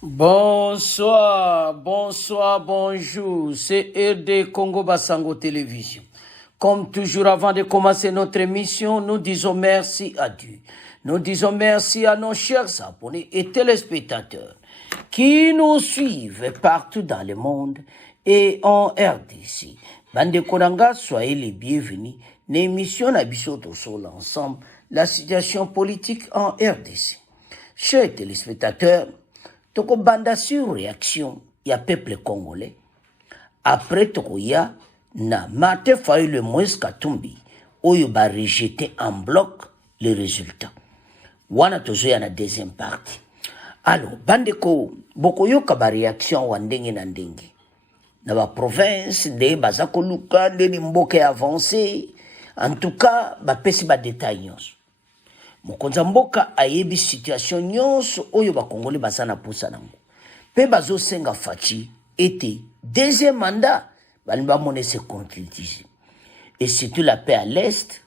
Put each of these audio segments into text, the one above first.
Bonsoir, bonsoir, bonjour. C'est RD Congo Bassango Télévision. Comme toujours, avant de commencer notre émission, nous disons merci à Dieu. Nous disons merci à nos chers abonnés et téléspectateurs qui nous suivent partout dans le monde et en RDC. Bande Konanga, soyez les bienvenus. L'émission Nabisoto sur l'ensemble, la situation politique en RDC. Chers téléspectateurs, toko banda sur réaction ya peuple congolais après toko ya na Martin Fayulu Moïse Katumbi oyo ba rejeté en bloc les résultats wana tozo ya na deuxième partie. Alors bandeko bokoyoka ba réaction wa ndenge na ndenge na ba province de bazako luka ndeni mboka avancé, en tout cas ba pesi ba détail nyonso. Mokonza mboka ayebi situation nyonso oyo bakongoli bazana posa nango. Pe bazo senga fachi ete deuxième mandat balimba mone se concrétiser. Et surtout la paix à l'est,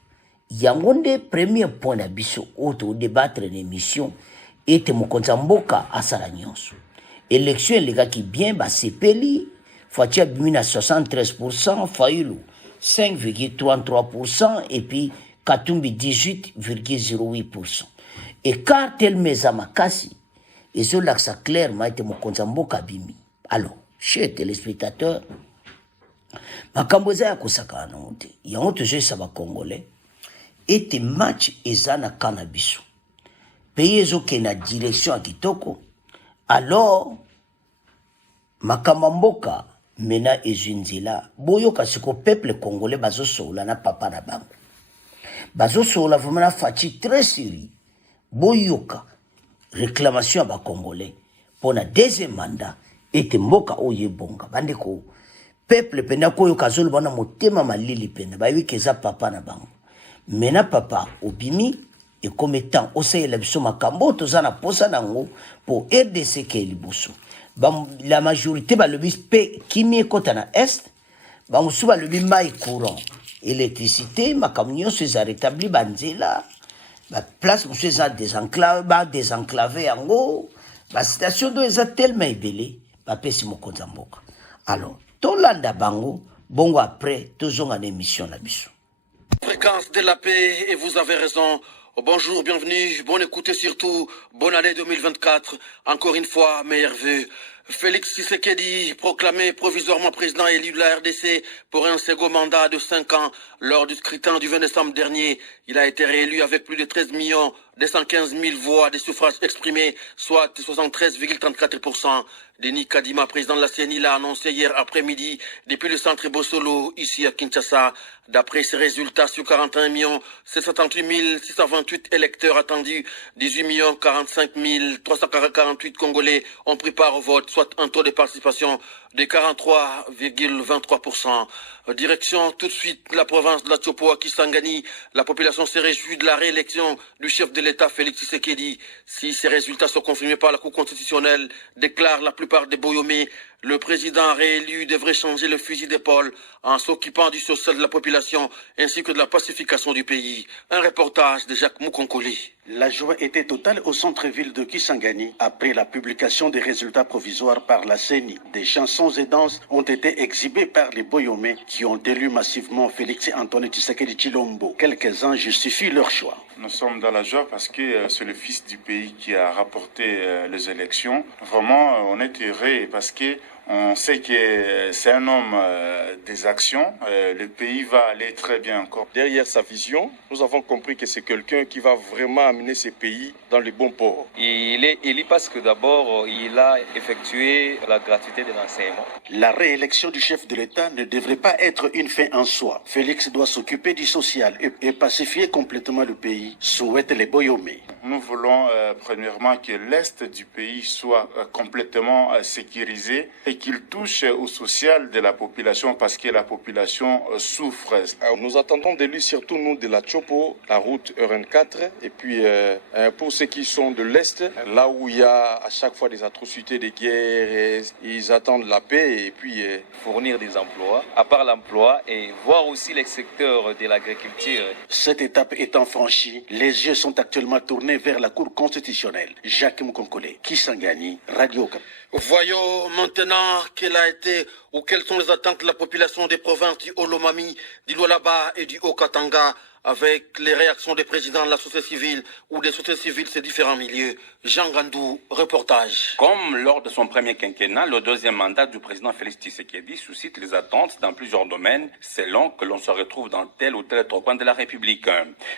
yangonde premier point na biso auto débattre l'émission ete mokonza mboka asala nyonso. Élection elega ki bien ba sepeli fachi abimi na 73%, Fayulu 5,33% et puis Katumbi 18,08%. Et car tel meza makasi, et zo laksa clairement ete mokonza mboka bimi. Alors, chers téléspectateurs, makambo eza ya kosaka na honte. Yango toujours ça va congolais. Ete match eza na kana biso. Pays ezoke na direction ya kitoko. Alors, makambo mboka mena ezunzela. Boyoka siko peuple congolais bazo sola na papa na bango. Bazo sola vraiment fachi très sérieux. Boyoka réclamation à ba congolais pour la deuxième mandat ete mboka oye bonga bandeko peuple pena koyo kazolo bana motema malili pena ba wi keza papa na bango mena papa obimi et comme étant osé la biso makambo tozana posa nango pour RDC ke liboso la majorité ba lebi pe kimi kota na est ba musuba lebi mai courant électricité makamnyo se rétabli banzela la place où ces désenclavé en haut, la station doit être tellement ébélée, la paix c'est mon compte en boca. Alors, tout l'anda bango, bon après, toujours en émission la biso. Fréquence de la paix, et vous avez raison. Bonjour, bienvenue, bonne écoute et surtout, bonne année 2024. Encore une fois, meilleurs vœux. Félix Tshisekedi, proclamé provisoirement président élu de la RDC pour un second mandat de 5 ans. Lors du scrutin du 20 décembre dernier, il a été réélu avec plus de 13 215 000 voix des suffrages exprimés, soit 73,34%. Denis Kadima, président de la CENI, l'a annoncé hier après-midi depuis le centre Bossolo, ici à Kinshasa. D'après ces résultats, sur 41 778 628 électeurs attendus, 18 45 348 Congolais ont pris part au vote, soit un taux de participation de 43,23%. Direction tout de suite la province de la Tchopo à Kisangani. La population se réjouit de la réélection du chef de l'État Félix Tshisekedi. Si ces résultats sont confirmés par la Cour constitutionnelle, déclare la plupart des Boyomé, le président réélu devrait changer le fusil d'épaule en s'occupant du social de la population ainsi que de la pacification du pays. Un reportage de Jacques Moukonkoli. La joie était totale au centre-ville de Kisangani après la publication des résultats provisoires par la CENI. Des chansons et danses ont été exhibées par les Boyomé qui ont élu massivement Félix Antoine Tshisekedi Tshilombo. Quelques-uns justifient leur choix. Nous sommes dans la joie parce que c'est le fils du pays qui a rapporté les élections. Vraiment, on est heureux parce que on sait que c'est un homme des actions. Le pays va aller très bien encore. Derrière sa vision, nous avons compris que c'est quelqu'un qui va vraiment amener ce pays dans les bons ports. Il est élu parce que d'abord, il a effectué la gratuité de l'enseignement. La réélection du chef de l'État ne devrait pas être une fin en soi. Félix doit s'occuper du social et pacifier complètement le pays, souhaitent les Boyomé. Nous voulons premièrement que l'Est du pays soit complètement sécurisé et qu'il touche au social de la population parce que la population souffre. Nous attendons de lui surtout nous de la Chopo, la route RN4 et puis pour ceux qui sont de l'Est, là où il y a à chaque fois des atrocités, des guerres, ils attendent la paix et puis fournir des emplois, à part l'emploi et voir aussi les secteurs de l'agriculture. Cette étape étant franchie, les yeux sont actuellement tournés vers la Cour constitutionnelle. Jacques Mkonkole, Kisangani, Radio Cap. Voyons maintenant quelle a été ou quelles sont les attentes de la population des provinces du Haut-Lomami, du Lualaba et du Haut-Katanga avec les réactions des présidents de la société civile ou des sociétés civiles de ces différents milieux. Jean Gandou, reportage. Comme lors de son premier quinquennat, le deuxième mandat du président Félix Tshisekedi suscite les attentes dans plusieurs domaines selon que l'on se retrouve dans tel ou tel autre coin de la République.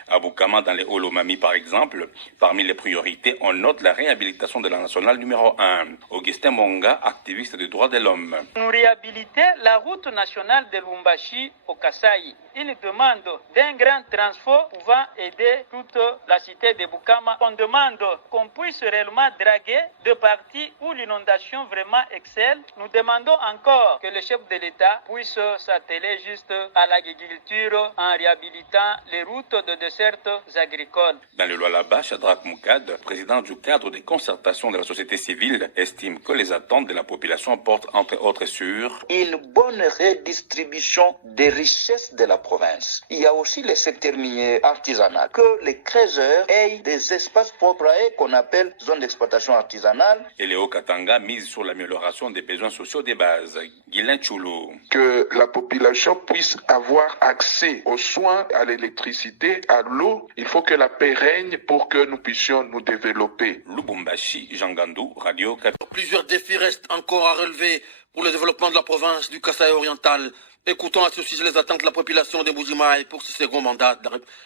À Boukama, dans les Haut-Lomami par exemple, parmi les priorités, on note la réhabilitation de la nationale numéro 1. Augustin Monga, activiste des droits de l'homme. Nous réhabiliter la route nationale de Lumbashi au Kasaï. Il demande d'un grand transport pouvant aider toute la cité de Boukama. On demande qu'on puisse réellement draguer de parties où l'inondation vraiment excelle. Nous demandons encore que le chef de l'État puisse s'atteler juste à l'agriculture en réhabilitant les routes de dessertes agricoles. Dans le Lualaba, Shadrach Moukad, président du cadre des concertations de la société civile, estime que les attentes de la population portent entre autres sur une bonne redistribution des richesses de la province. Il y a aussi le secteur minier artisanal, que les créateurs aient des espaces propres à eux qu'on appelle zones d'exploitation artisanale. Et Léo Katanga mise sur l'amélioration des besoins sociaux des bases. Guylain Choulou. Que la population puisse avoir accès aux soins, à l'électricité, à l'eau. Il faut que la paix règne pour que nous puissions nous développer. Lubumbashi, Jean Gandou, Radio 4. Plusieurs défis restent encore à relever pour le développement de la province du Kasaï oriental. Écoutons à ce sujet les attentes de la population de Mbuji-Mayi pour ce second mandat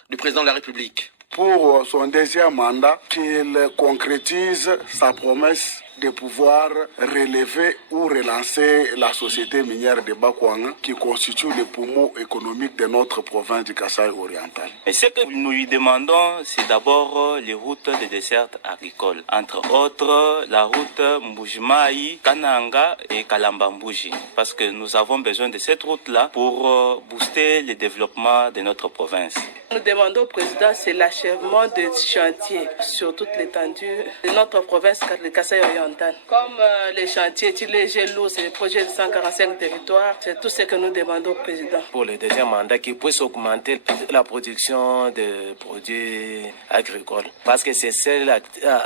du président de la République. Pour son deuxième mandat, qu'il concrétise sa promesse de pouvoir relever ou relancer la société minière de Bakwanga qui constitue le poumon économique de notre province du Kasaï oriental. Et ce que nous lui demandons, c'est d'abord les routes de dessert agricoles. Entre autres, la route Mbuji-Mayi, Kananga et Kalamba-Mbuji. Parce que nous avons besoin de cette route-là pour booster le développement de notre province. Nous demandons au président, c'est l'achèvement des chantiers sur toute l'étendue de notre province, le Kasaï oriental. Comme les chantiers, les lourds, c'est le projet de 145 territoires, c'est tout ce que nous demandons au président. Pour le deuxième mandat, qu'il puisse augmenter la production de produits agricoles. Parce que c'est celle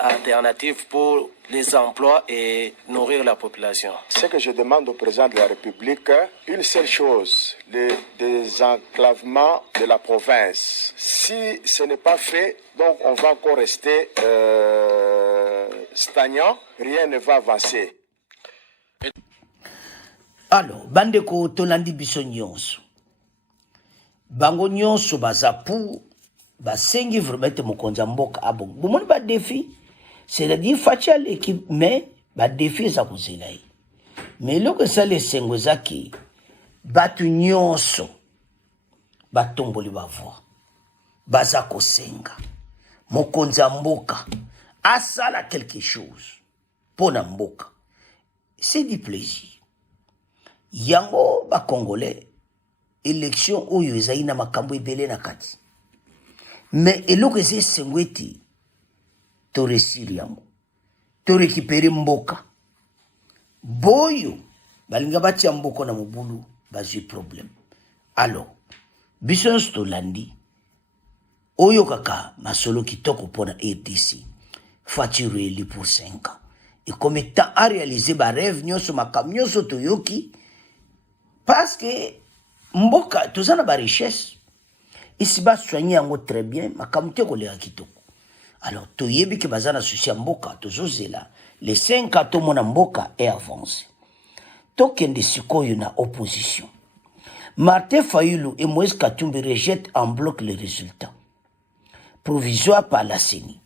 alternative pour les emplois et nourrir la population. Ce que je demande au président de la République, une seule chose, le désenclavement de la province. Si ce n'est pas fait, donc on va encore rester stagnant, rien ne va avancer. Alors, bandeko tolandi biso nyonso. Bango nyonso bazapu, basengi vraiment mokonza mboka abon. Bomoni ba défi, c'est-à-dire facha l'équipe mais ba défi za kuzelai. Mais loko ça les sengo zaki batu nyonso batomboli bavwa. Bazako senga. Mokonza mboka asala quelque chose pour na mboka. C'est du plaisir. Yango ba Congolais élection oyo ezali na makambo ebele na kati. Mais eloko eze sengweti to resili yango. To récupérer mboka. Boyo balinga batia mboko na mobulu bazui problème. Alors biso sto landi oyo kaka masolo kitoko pona RDC. Faturé pour 5 ans. Et comme étant à réaliser ba rêve nyonso makam nyonso toyoki parce que mboka tozana ba richesse ici ba soigner yango très bien makam te ko leka kitoko. Alors toyebi ke bazana souci mboka tozozela les 5 ans to mona mboka et avancé. Tokende sikoyo na opposition. Martin Fayulu et Moïse Katumbi rejettent en bloc les résultats provisoires par la CENI.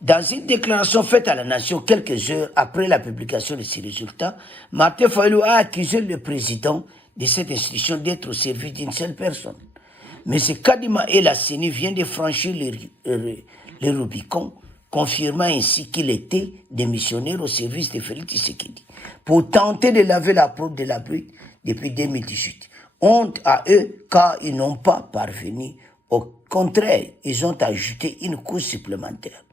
Dans une déclaration faite à la nation quelques heures après la publication de ces résultats, Martin Fayulu a accusé le président de cette institution d'être au service d'une seule personne. Mais ce Kadima et la CENI viennent de franchir les Rubicon confirmant ainsi qu'il était démissionnaire au service de Félix Tshisekedi pour tenter de laver la peau de la brute depuis 2018. Honte à eux car ils n'ont pas parvenu. Au contraire, ils ont ajouté une couche supplémentaire.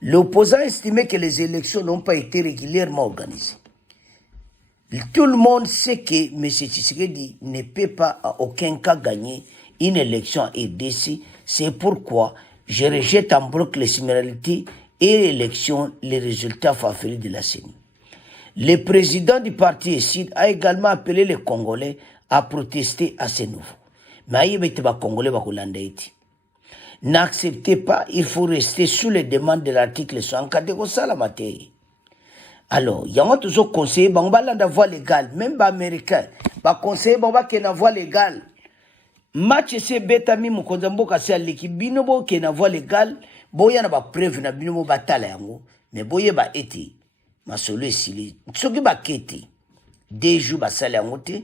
L'opposant estimait que les élections n'ont pas été régulièrement organisées. Tout le monde sait que M. Tshisekedi ne peut pas à aucun cas gagner une élection à RDC. C'est pourquoi je rejette en bloc les similarités et l'élection, les résultats favoris de la CENI. Le président du parti ESID a également appelé les Congolais à protester à ce niveau. Mais il y a des Congolais qui n'acceptez pas, il faut rester sous les demandes de l'article 104 de la matière. Alors, il y a toujours conseillé, on va la voie légale, même les Américains, va conseiller, on va qu'il y ait une voie légale. Match c'est betami mukonzambo kasi aliki binobo ke na voie légale boya na ba preuve na binobo batala yango mais boye ba ete masolo esili soki ba kete 2 jours ba sala yango te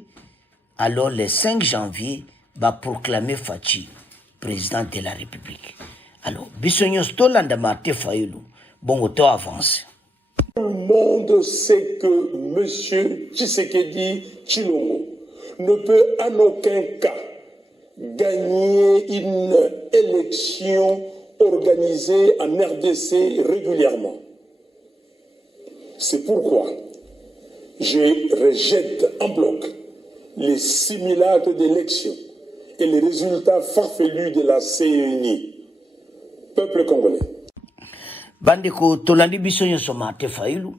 alors le 5 janvier ba proclamer Fachi président de la République. Alors bisonyo stolanda Martin Fayulu bon auto avance. Tout le monde sait que monsieur Tshisekedi Tshilombo ne peut en aucun cas gagner une élection organisée en RDC régulièrement. C'est pourquoi je rejette en bloc les simulacres d'élections et les résultats farfelus de la CENI. Peuple congolais. Bandeko tolandi biso nyonso Martin Fayulu.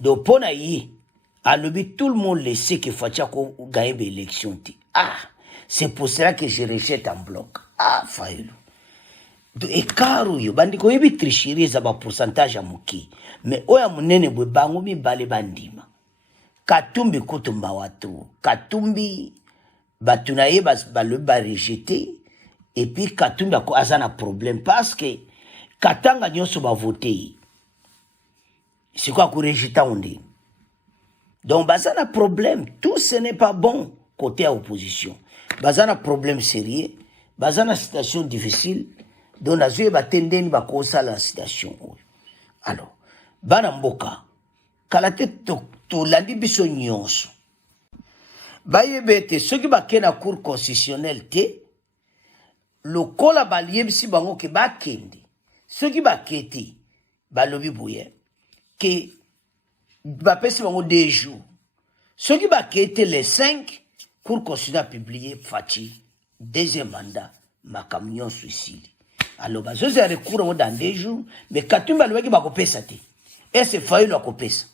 Donc pona yi alobi tout le monde le sait que Fachako gagne l'élection. Ah, c'est pour cela que je rejette en bloc. Ah, Fayulu. Et caro yo bandiko yebi tricherie za ba pourcentage à muki. Mais oya munene bwe bango mi bale bandima. Katumbi kutumba watu. Katumbi batuna ye ba le ba rejeter et puis Katumbi a azana problème parce que Katanga nyonso ba voter. C'est quoi qu'on rejeta onde? Donc bazana problème, tout ce n'est pas bon côté à opposition. Bazana problème sérieux, bazana situation difficile. Donc nazo ba tendeni ba kosa la situation. Alors, bana mboka kala te to landi biso nyonso. Ba yebete soki ba kena cour constitutionnelle te lokola ba liebisi bango ke ba kende. Soki ba keti ba lobi boye ke ba pesi bango 2 jours. Soki ba kete les 5 cour constitutionnelle publié Fachi deuxième mandat ma camion suicide. Alors bah je sais recours dans 2 jours mais Katumba lobaki ba kopesa te. Et c'est Fayulu a kopesa.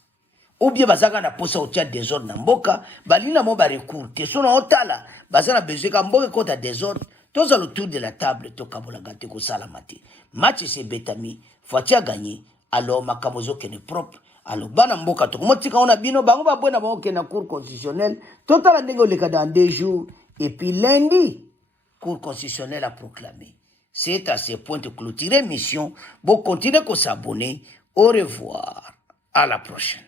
Ou bien bazaka na posa au tia désordre na mboka balina mo ba recours te sona otala bazana besoin ka mboka kota désordre tous à autour de la table to kabola gate ko sala mate. Match c'est betami Fachi a gagné alors makamozo kene propre. Alors bana mboka to motika ona bino bango ba bona bango ke na cour constitutionnelle total ndenge le dans 2 jours et puis lundi cour constitutionnelle a proclamé. C'est à ce point de clôturer mission. Bon, continuez à s'abonner. Au revoir. À la prochaine.